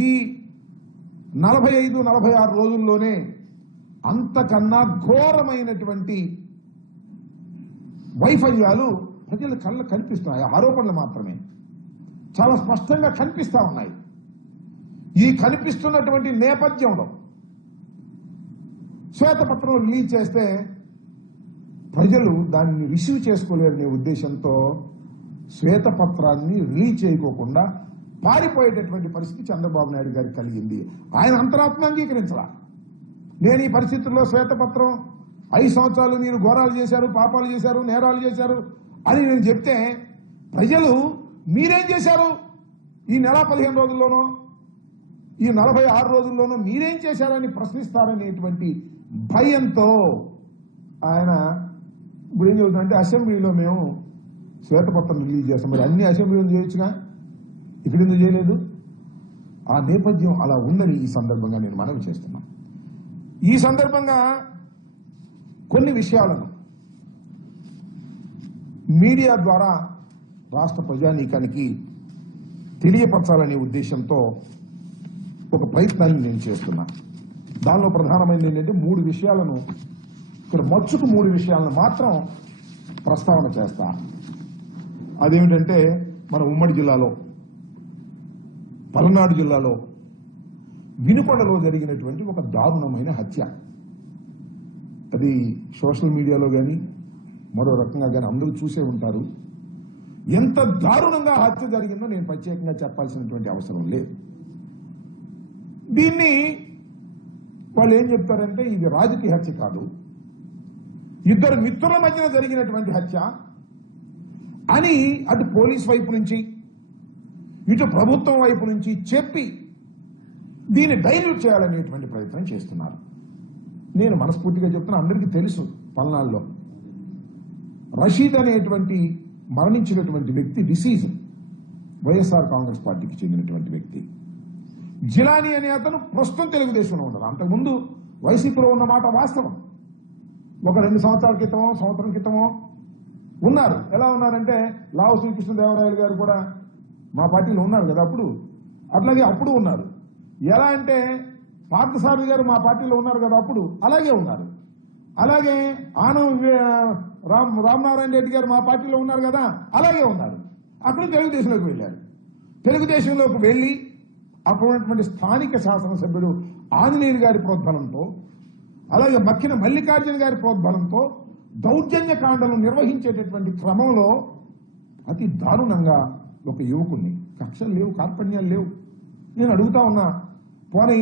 ఈ 45-46 రోజుల్లోనే అంతకన్నా ఘోరమైనటువంటి వైఫల్యాలు ప్రజల కళ్ళకు కనిపిస్తున్నాయి. ఆరోపణలు మాత్రమే చాలా స్పష్టంగా కనిపిస్తా ఉన్నాయి. ఈ కనిపిస్తున్నటువంటి నేపథ్యంలో శ్వేతపత్రం రిలీజ్ చేస్తే ప్రజలు దాన్ని రిసీవ్ చేసుకోలేరనే ఉద్దేశంతో శ్వేతపత్రాన్ని రిలీజ్ చేయకోకుండా పారిపోయేటటువంటి పరిస్థితి చంద్రబాబు నాయుడు గారికి కలిగింది. ఆయన అంతరాత్మ అంగీకరించలా. నేను ఈ పరిస్థితుల్లో శ్వేతపత్రం 5 సంవత్సరాలు మీరు ఘోరాలు చేశారు, పాపాలు చేశారు, నేరాలు చేశారు అని నేను చెప్తే ప్రజలు మీరేం చేశారు ఈ నెల 15 రోజుల్లోనో ఈ 46 రోజుల్లోనూ మీరేం చేశారని ప్రశ్నిస్తారనేటువంటి భయంతో ఆయన ఇప్పుడు ఏం చెబుతుందంటే అసెంబ్లీలో మేము శ్వేతపత్రం రిలీజ్ చేస్తాం. మరి అన్ని అసెంబ్లీలు చేయొచ్చుగా, ఇక్కడ ఎందుకు చేయలేదు? ఆ నేపథ్యం అలా ఉందని ఈ సందర్భంగా నేను మనవి చేస్తున్నా. ఈ సందర్భంగా కొన్ని విషయాలను మీడియా ద్వారా రాష్ట్ర ప్రజానీకానికి తెలియపరచాలనే ఉద్దేశంతో ఒక ప్రయత్నాన్ని నేను చేస్తున్నా. దానిలో ప్రధానమైనది ఏంటంటే 3 విషయాలను ఇక్కడ మచ్చుకు 3 విషయాలను మాత్రం ప్రస్తావన చేస్తా. అదేమిటంటే మన ఉమ్మడి జిల్లాలో, పల్నాడు జిల్లాలో వినుకొండలో జరిగినటువంటి ఒక దారుణమైన హత్య. అది సోషల్ మీడియాలో కానీ మరో రకంగా కానీ అందరూ చూసే ఉంటారు. ఎంత దారుణంగా హత్య జరిగిందో నేను ప్రత్యేకంగా చెప్పాల్సినటువంటి అవసరం లేదు. దీన్ని వాళ్ళు ఏం చెప్తారంటే ఇది రాజకీయ హత్య కాదు, 2 మిత్రుల మధ్యన జరిగినటువంటి హత్య అని అటు పోలీస్ వైపు నుంచి ఇటు ప్రభుత్వం వైపు నుంచి చెప్పి దీన్ని డైల్యూట్ చేయాలనేటువంటి ప్రయత్నం చేస్తున్నారు. నేను మనస్ఫూర్తిగా చెప్తున్నా, అందరికీ తెలుసు పల్నాడులో రషీద్ అనేటువంటి మరణించినటువంటి వ్యక్తి డిసీజ్ వైఎస్ఆర్ కాంగ్రెస్ పార్టీకి చెందినటువంటి వ్యక్తి. జిలానీ అనే అతను ప్రస్తుతం తెలుగుదేశంలో ఉన్నారు. అంతకుముందు వైసీపీలో ఉన్న మాట వాస్తవం. ఒక 2 సంవత్సరాల క్రితమో సంవత్సరం క్రితమో ఉన్నారు. ఎలా ఉన్నారంటే లావు శ్రీకృష్ణదేవరాయలు గారు కూడా మా పార్టీలో ఉన్నారు కదా అప్పుడు, అట్లాగే అప్పుడు ఉన్నారు. ఎలా అంటే పార్థసారథి గారు మా పార్టీలో ఉన్నారు కదా అప్పుడు, అలాగే ఉన్నారు. అలాగే ఆనం రామనారాయణ రెడ్డి గారు మా పార్టీలో ఉన్నారు కదా, అలాగే ఉన్నారు. అప్పుడు తెలుగుదేశంలోకి వెళ్ళారు. తెలుగుదేశంలోకి వెళ్లి అప్పుడు ఉన్నటువంటి స్థానిక శాసనసభ్యుడు ఆంజనేయులు గారి ప్రోద్బలంతో, అలాగే మక్కిన మల్లికార్జున గారి ప్రోద్బలంతో దౌర్జన్య కాండలను నిర్వహించేటటువంటి క్రమంలో అతి దారుణంగా ఒక యువకుడిని, కక్షలు లేవు, కార్పణ్యాలు లేవు. నేను అడుగుతా ఉన్నా, పోనీ